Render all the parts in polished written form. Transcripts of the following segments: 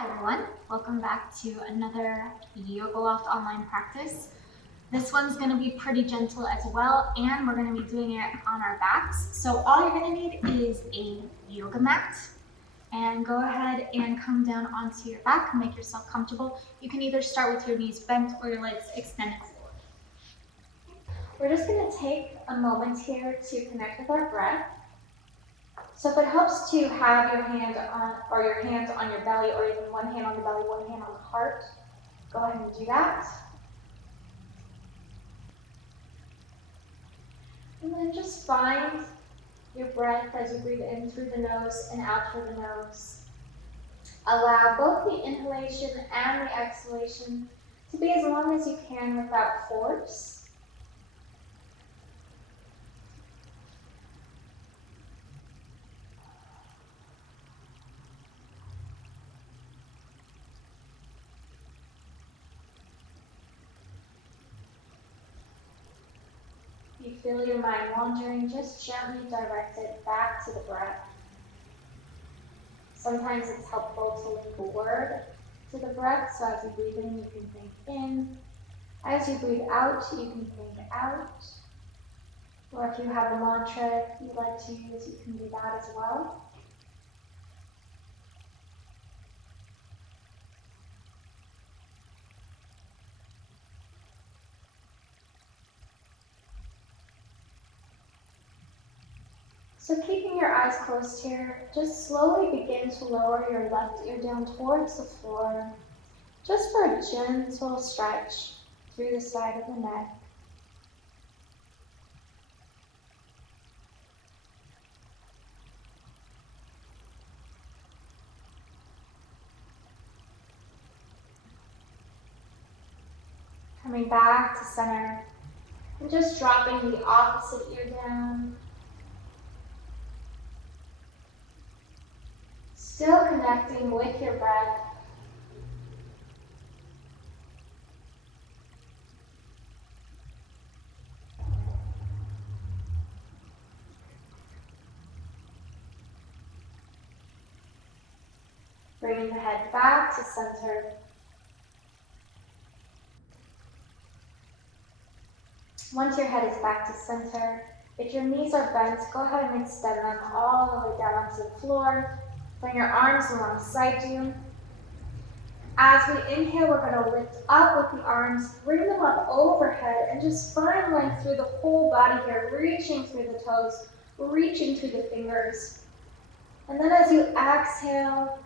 Hi everyone, welcome back to another Yoga Loft online practice. This one's going to be pretty gentle as well, and we're going to be doing it on our backs. So all you're going to need is a yoga mat, and go ahead and come down onto your back and make yourself comfortable. You can either start with your knees bent or your legs extended forward. We're just going to take a moment here to connect with our breath. So if it helps to have your hand on, or your hands on your belly, or even one hand on the belly, one hand on the heart, go ahead and do that. And then just find your breath as you breathe in through the nose and out through the nose. Allow both the inhalation and the exhalation to be as long as you can without force. If you feel your mind wandering, just gently direct it back to the breath. Sometimes it's helpful to link a word to the breath, so as you breathe in, you can think in. As you breathe out, you can think out. Or if you have a mantra you'd like to use, you can do that as well. So keeping your eyes closed here, just slowly begin to lower your left ear down towards the floor, just for a gentle stretch through the side of the neck. Coming back to center, and just dropping the opposite ear down. Still connecting with your breath. Bringing the head back to center. Once your head is back to center, if your knees are bent, go ahead and extend them all the way down onto the floor. Bring your arms alongside you. As we inhale, we're going to lift up with the arms, bring them up overhead, and just find length through the whole body here, reaching through the toes, reaching through the fingers. And then as you exhale,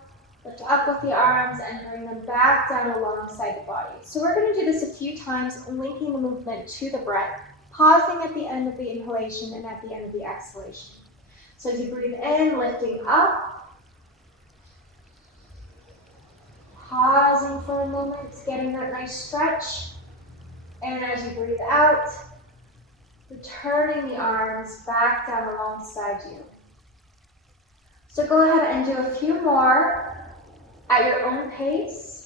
lift up with the arms and bring them back down alongside the body. So we're going to do this a few times, linking the movement to the breath, pausing at the end of the inhalation and at the end of the exhalation. So as you breathe in, lifting up, pausing for a moment, getting that nice stretch. And as you breathe out, returning the arms back down alongside you. So go ahead and do a few more at your own pace.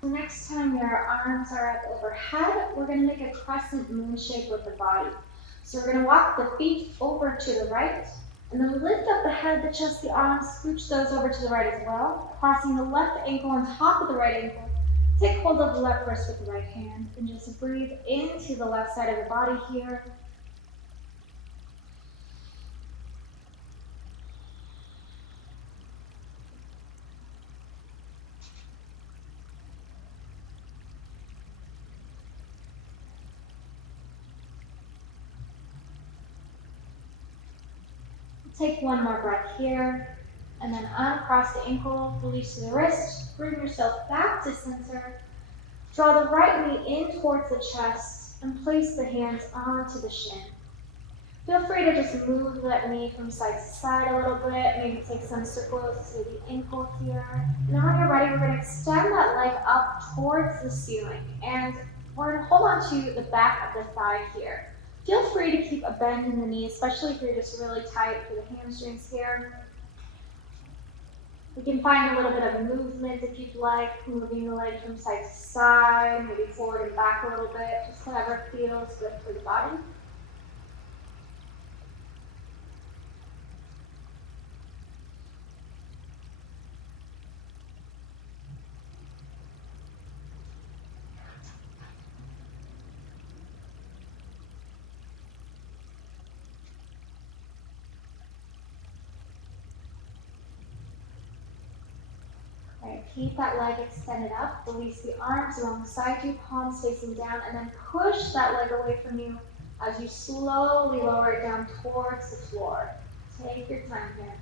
Next time your arms are up overhead, we're going to make a crescent moon shape with the body. So we're going to walk the feet over to the right, and then lift up the head, the chest, the arms, scooch those over to the right as well, crossing the left ankle on top of the right ankle. Take hold of the left wrist with the right hand, and just breathe into the left side of the body here. Take one more breath here, and then uncross the ankle, release to the wrist, bring yourself back to center. Draw the right knee in towards the chest, and place the hands onto the shin. Feel free to just move that knee from side to side a little bit, maybe take some circles to the ankle here. And then when you're ready, we're going to extend that leg up towards the ceiling. And we're going to hold on to the back of the thigh here. Feel free to keep a bend in the knee, especially if you're just really tight for the hamstrings here. We can find a little bit of movement if you'd like, moving the leg from side to side, maybe forward and back a little bit, just whatever feels good for the body. Right, keep that leg extended up, release the arms alongside you, palms facing down, and then push that leg away from you as you slowly lower it down towards the floor. Take your time here.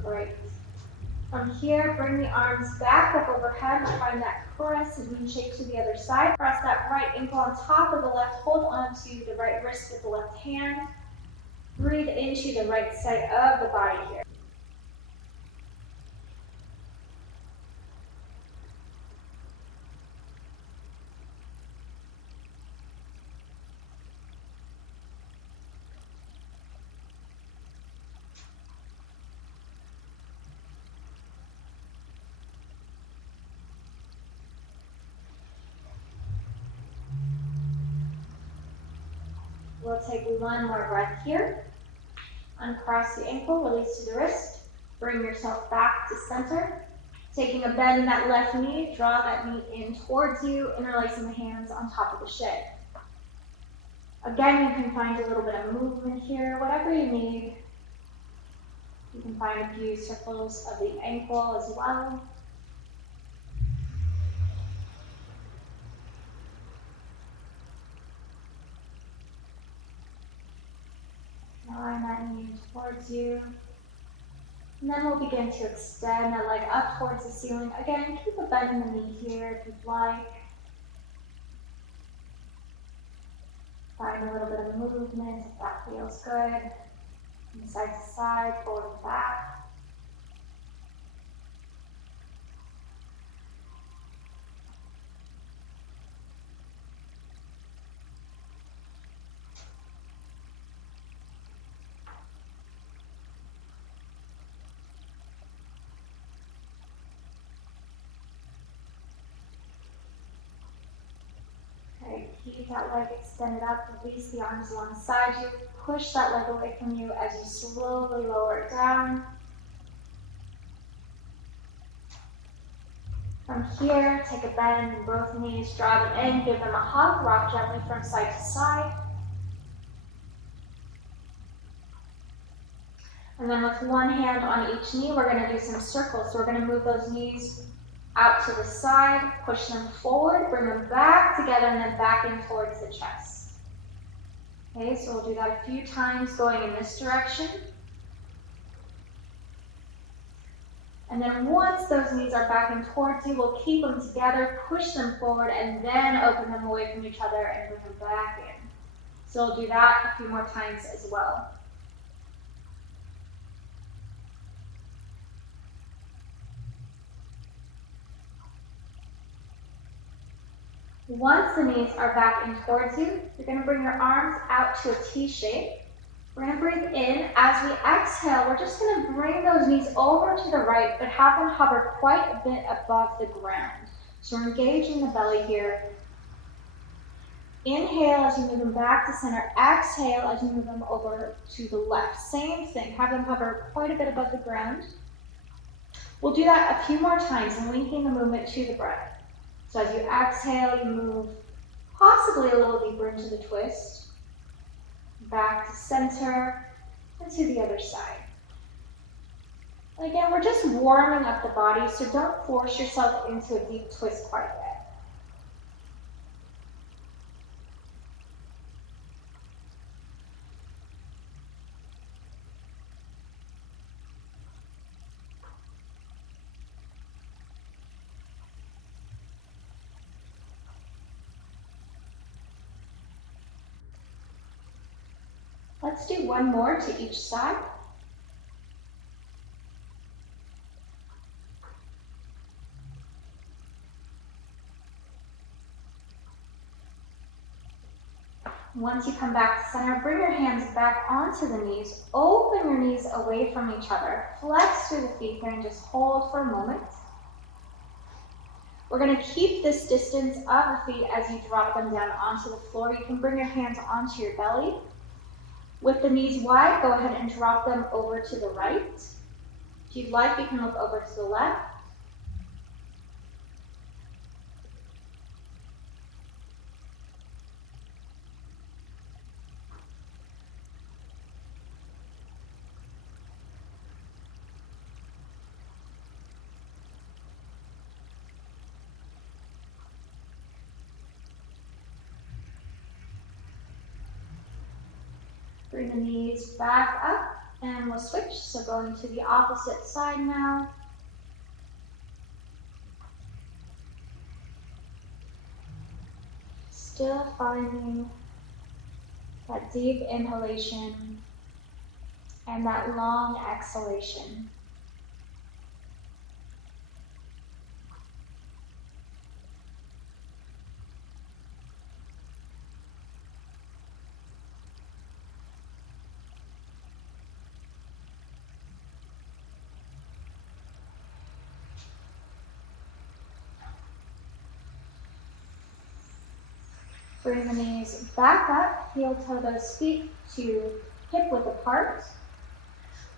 Great. From here, bring the arms back up overhead, find that crescent moon shape to the other side. Press that right ankle on top of the left, hold onto the right wrist with the left hand. Breathe into the right side of the body here. We'll take one more breath here. Uncross the ankle, release to the wrist. Bring yourself back to center. Taking a bend in that left knee, draw that knee in towards you, interlacing the hands on top of the shin. Again, you can find a little bit of movement here, whatever you need. You can find a few circles of the ankle as well. Drawing that knee towards you. And then we'll begin to extend that leg up towards the ceiling. Again, keep a bend in the knee here if you'd like. Find a little bit of movement if that feels good. From side to side, forward and back. Okay, keep that leg extended up, release the arms alongside you, push that leg away from you as you slowly lower it down. From here, take a bend in both knees, draw them in, give them a hug, rock gently from side to side. And then with one hand on each knee, we're going to do some circles. So we're going to move those knees out to the side, push them forward, bring them back together, and then back in towards the chest. Okay, so we'll do that a few times going in this direction. And then once those knees are back in towards you, we'll keep them together, push them forward, and then open them away from each other and bring them back in. So we'll do that a few more times as well. Once the knees are back in towards you, you're going to bring your arms out to a T shape. We're going to breathe in. As we exhale, we're just going to bring those knees over to the right, but have them hover quite a bit above the ground. So we're engaging the belly here. Inhale as you move them back to center. Exhale as you move them over to the left. Same thing. Have them hover quite a bit above the ground. We'll do that a few more times, linking the movement to the breath. So as you exhale, you move possibly a little deeper into the twist. Back to center and to the other side. And again, we're just warming up the body, so don't force yourself into a deep twist quite yet. Let's do one more to each side. Once you come back to center, bring your hands back onto the knees. Open your knees away from each other. Flex through the feet here and just hold for a moment. We're going to keep this distance of the feet as you drop them down onto the floor. You can bring your hands onto your belly. With the knees wide, go ahead and drop them over to the right. If you'd like, you can look over to the left. Bring the knees back up and we'll switch. So going to the opposite side now. Still finding that deep inhalation and that long exhalation. Bring the knees back up, heel toe those feet to hip width apart.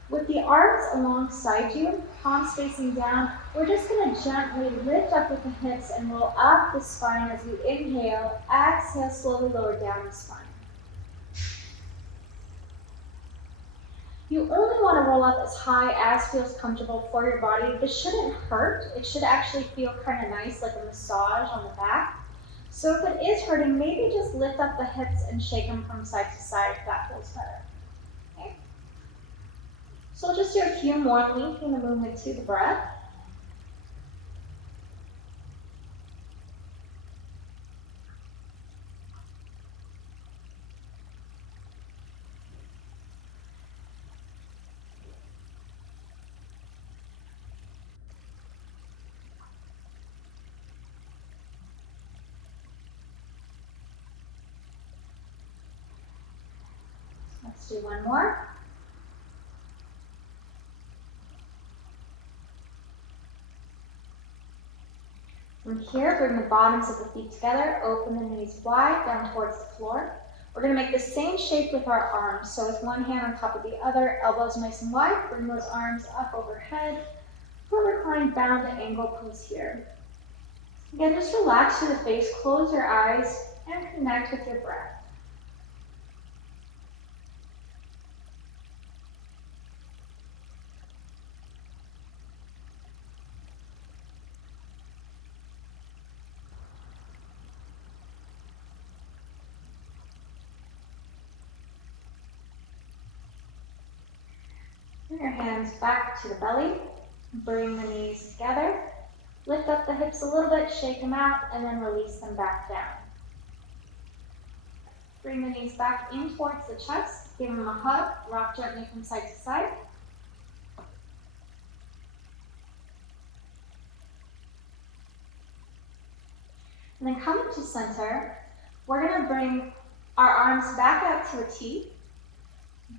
With the arms alongside you, palms facing down, we're just going to gently lift up with the hips and roll up the spine as you inhale. Exhale, slowly lower down the spine. You only want to roll up as high as feels comfortable for your body. This shouldn't hurt. It should actually feel kind of nice, like a massage on the back. So if it is hurting, maybe just lift up the hips and shake them from side to side if that feels better. Okay? So we'll just do a few more, linking the movement to the breath. Let's do one more. From here, bring the bottoms of the feet together, open the knees wide down towards the floor. We're going to make the same shape with our arms. So with one hand on top of the other, elbows nice and wide, bring those arms up overhead. For reclined bound angle pose here. Again, just relax through the face, close your eyes, and connect with your breath. Bring your hands back to the belly. Bring the knees together. Lift up the hips a little bit, shake them out, and then release them back down. Bring the knees back in towards the chest. Give them a hug. Rock gently from side to side. And then come to center. We're going to bring our arms back out to a T.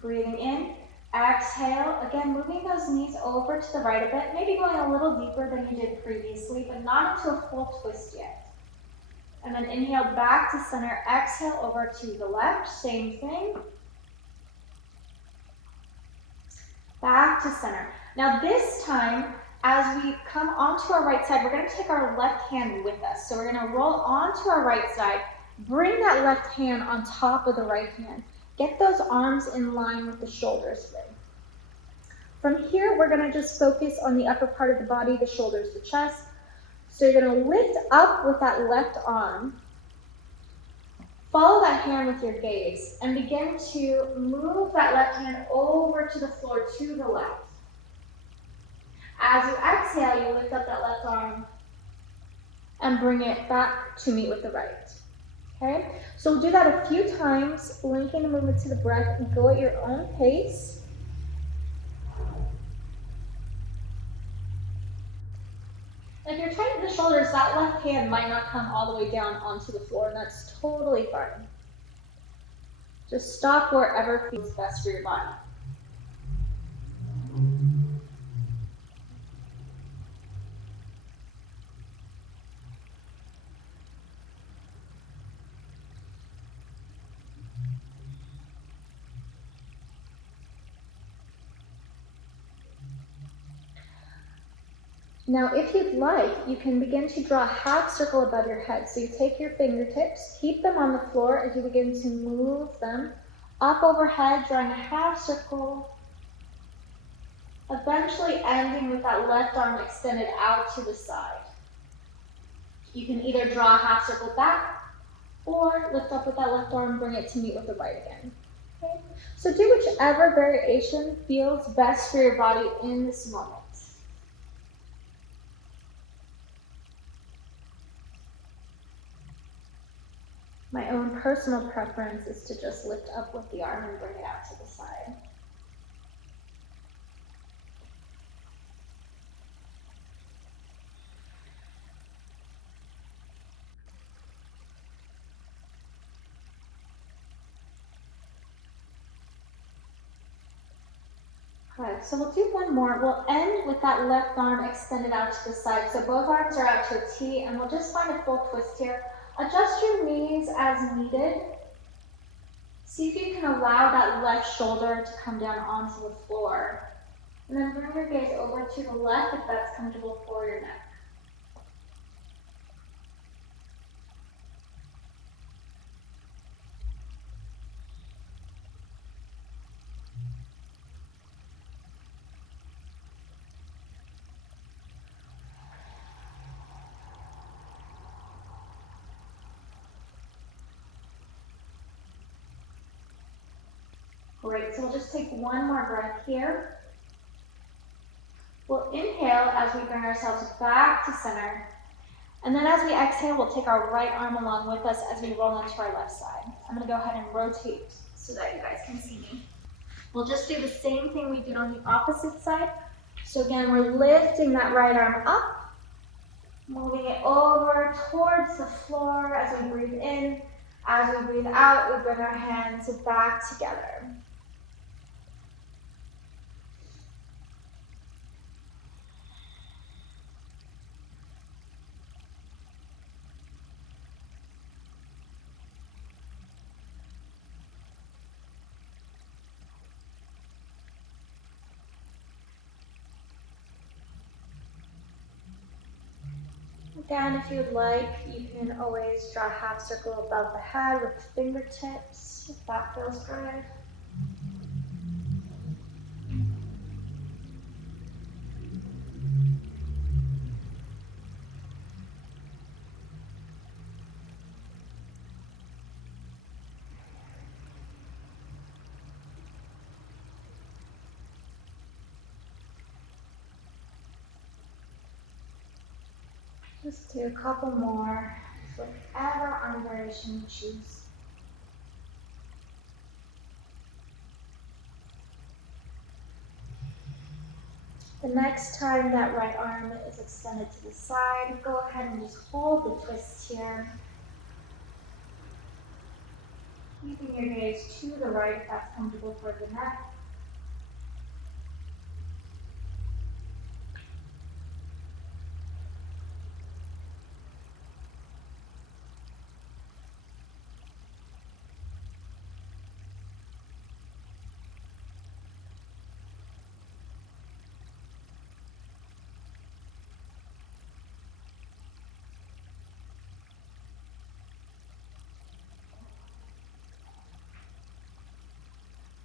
Breathing in. Exhale, again, moving those knees over to the right a bit, maybe going a little deeper than you did previously, but not into a full twist yet. And then inhale back to center, exhale over to the left, same thing. Back to center. Now this time, as we come onto our right side, we're going to take our left hand with us. So we're going to roll onto our right side, bring that left hand on top of the right hand. Get those arms in line with the shoulders today. From here, we're going to just focus on the upper part of the body, the shoulders, the chest. So you're going to lift up with that left arm. Follow that hand with your gaze and begin to move that left hand over to the floor to the left. As you exhale, you lift up that left arm and bring it back to meet with the right. Okay, so we'll do that a few times, linking the movement to the breath, and go at your own pace. If you're tightening the shoulders, that left hand might not come all the way down onto the floor, and that's totally fine. Just stop wherever feels best for your body. Now, if you'd like, you can begin to draw a half circle above your head. So you take your fingertips, keep them on the floor as you begin to move them up overhead, drawing a half circle, eventually ending with that left arm extended out to the side. You can either draw a half circle back or lift up with that left arm, bring it to meet with the right again. Okay? So do whichever variation feels best for your body in this moment. My own personal preference is to just lift up with the arm and bring it out to the side. Good, so we'll do one more. We'll end with that left arm extended out to the side. So both arms are out to a T, and we'll just find a full twist here. Adjust your knees as needed. See if you can allow that left shoulder to come down onto the floor. And then bring your gaze over to the left if that's comfortable for your neck. Great, so we'll just take one more breath here. We'll inhale as we bring ourselves back to center. And then as we exhale, we'll take our right arm along with us as we roll into our left side. I'm gonna go ahead and rotate so that you guys can see me. We'll just do the same thing we did on the opposite side. So again, we're lifting that right arm up, moving it over towards the floor as we breathe in. As we breathe out, we bring our hands back together. Again, if you'd like, you can always draw a half circle above the head with the fingertips, if that feels good. Just do a couple more, whatever arm variation you choose. The next time that right arm is extended to the side, go ahead and just hold the twist here. Keeping your gaze to the right if that's comfortable for the neck.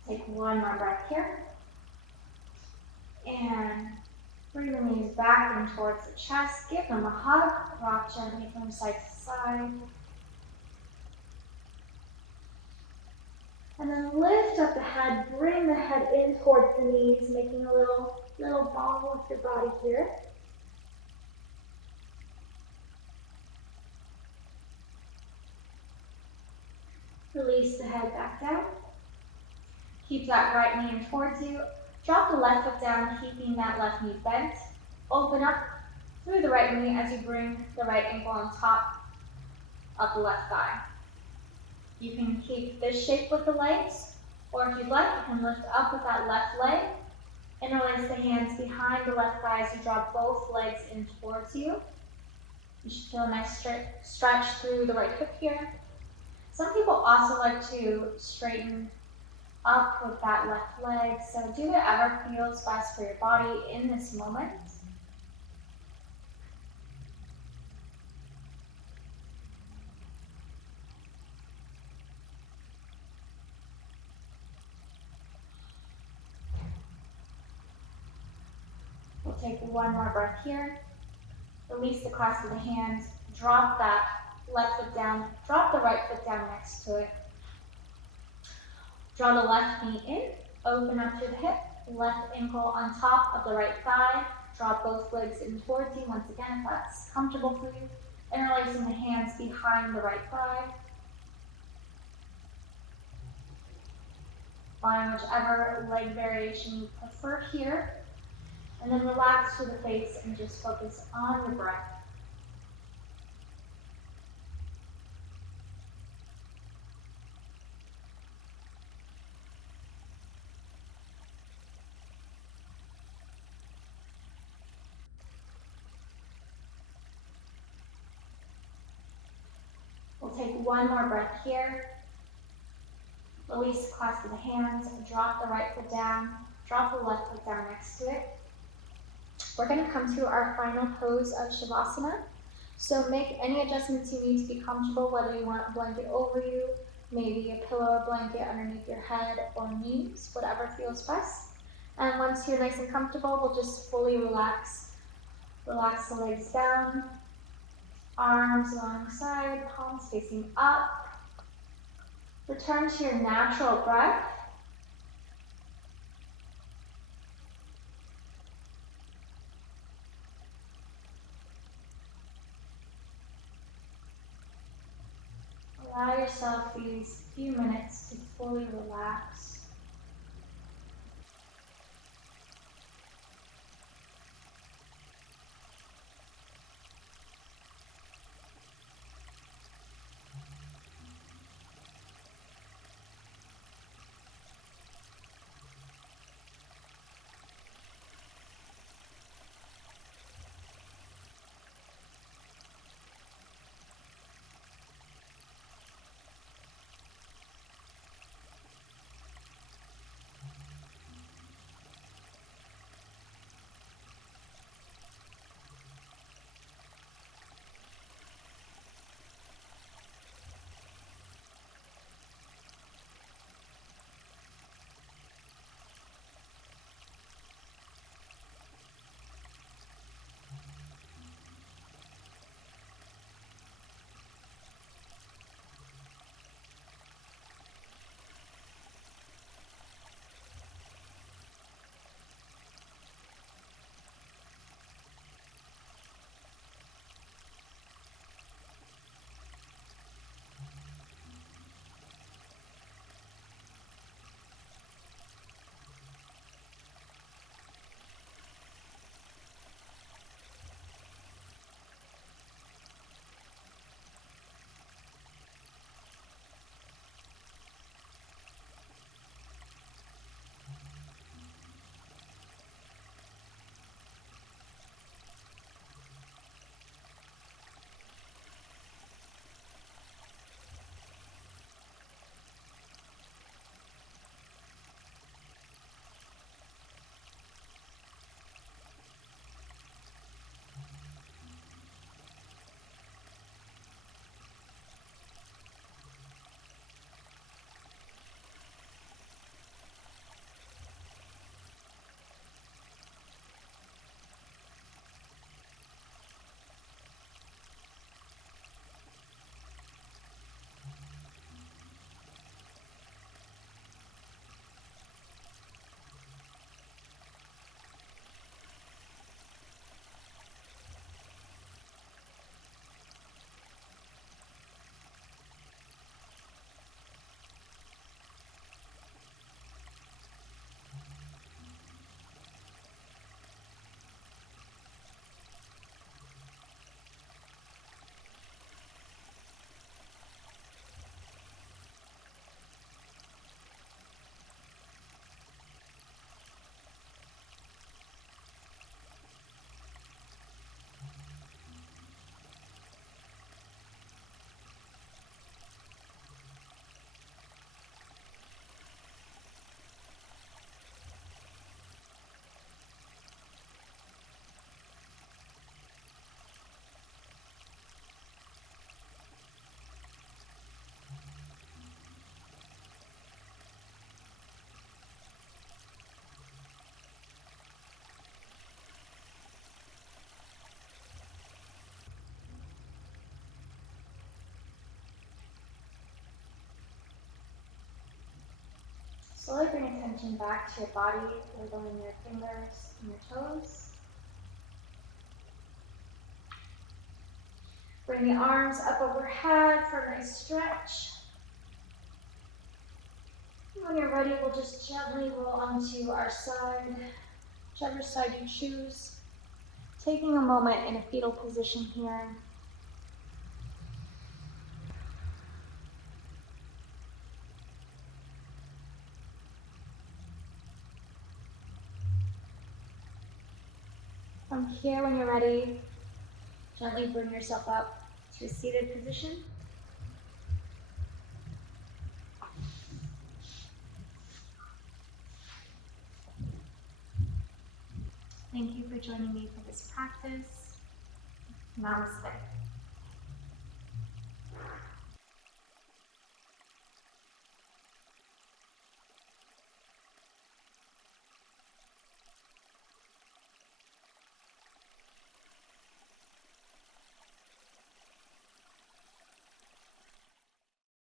Take one more breath here. And bring the knees back and towards the chest. Give them a hug. Rock gently from side to side. And then lift up the head. Bring the head in towards the knees, making a little ball with your body here. Release the head back down. Keep that right knee in towards you. Drop the left foot down, keeping that left knee bent. Open up through the right knee as you bring the right ankle on top of the left thigh. You can keep this shape with the legs, or if you'd like, you can lift up with that left leg. Interlace the hands behind the left thigh as you draw both legs in towards you. You should feel a nice stretch through the right hip here. Some people also like to straighten up with that left leg, so do whatever feels best for your body in this moment. We'll take one more breath here. Release the clasp of the hands. Drop that left foot down. Drop the right foot down next to it. Draw the left knee in. Open up through the hip. Left ankle on top of the right thigh. Draw both legs in towards you. Once again, if that's comfortable for you. Interlacing the hands behind the right thigh. Find whichever leg variation you prefer here. And then relax through the face and just focus on the breath. We'll take one more breath here. Release the clasp of the hands. Drop the right foot down. Drop the left foot down next to it. We're going to come to our final pose of Shavasana. So make any adjustments you need to be comfortable, whether you want a blanket over you, maybe a pillow or blanket underneath your head or knees, whatever feels best. And once you're nice and comfortable, we'll just fully relax. Relax the legs down, arms alongside, palms facing up. Return to your natural breath. Allow yourself these few minutes to fully relax. slowly bring attention back to your body, wiggling your fingers and your toes. Bring the arms up overhead for a nice stretch. When you're ready, we'll just gently roll onto our side, whichever side you choose. Taking a moment in a fetal position here. From here, when you're ready, gently bring yourself up to a seated position. Thank you for joining me for this practice. Namaste.